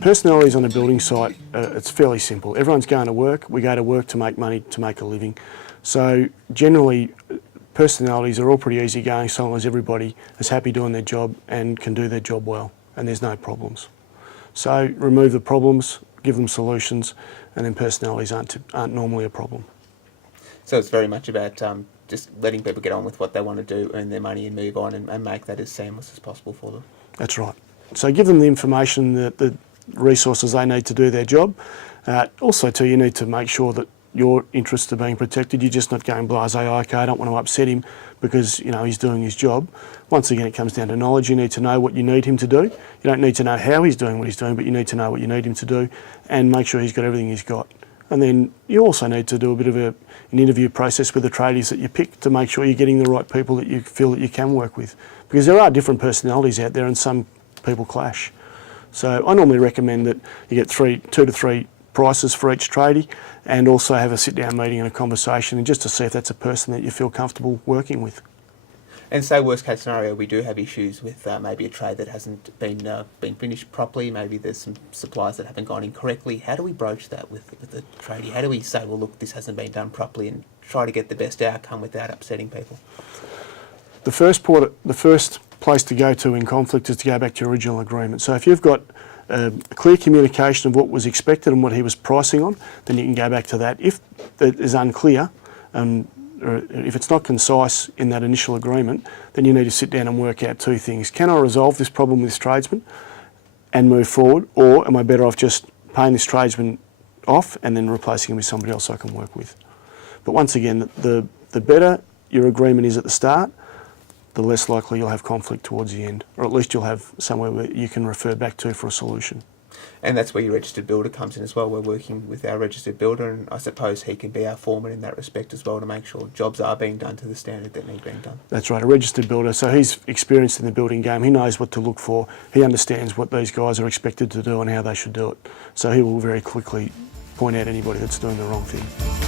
Personalities on a building site, it's fairly simple. Everyone's going to work. We go to work to make money, to make a living. So generally, personalities are all pretty easygoing so long as everybody is happy doing their job and can do their job well, and there's no problems. So remove the problems, give them solutions, and then personalities aren't normally a problem. So it's very much about just letting people get on with what they want to do, earn their money and move on, and make that as seamless as possible for them. That's right. So give them the information, the resources they need to do their job. Also too, you need to make sure that your interests are being protected. You're just not going blasé, okay, I don't want to upset him because he's doing his job. Once again, it comes down to knowledge. You need to know what you need him to do. You don't need to know how he's doing what he's doing, but you need to know what you need him to do and make sure he's got everything he's got. And then you also need to do a bit of an interview process with the tradies that you pick to make sure you're getting the right people that you feel that you can work with. Because there are different personalities out there and some people clash. So I normally recommend that you get 2 to 3 prices for each tradie and also have a sit-down meeting and a conversation and just to see if that's a person that you feel comfortable working with. And say worst case scenario, we do have issues with maybe a trade that hasn't been finished properly, maybe there's some supplies that haven't gone in correctly. How do we broach that with the tradie? How do we say, well look, this hasn't been done properly and try to get the best outcome without upsetting people? The first place to go to in conflict is to go back to your original agreement. So if you've got clear communication of what was expected and what he was pricing on, then you can go back to that. If it is unclear, or if it's not concise in that initial agreement, then you need to sit down and work out 2 things. Can I resolve this problem with this tradesman and move forward, or am I better off just paying this tradesman off and then replacing him with somebody else I can work with? But once again, the better your agreement is at the start, the less likely you'll have conflict towards the end, or at least you'll have somewhere where you can refer back to for a solution. And that's where your registered builder comes in as well. We're working with our registered builder, and I suppose he can be our foreman in that respect as well to make sure jobs are being done to the standard that need being done. That's right, a registered builder. So he's experienced in the building game. He knows what to look for. He understands what these guys are expected to do and how they should do it. So he will very quickly point out anybody that's doing the wrong thing.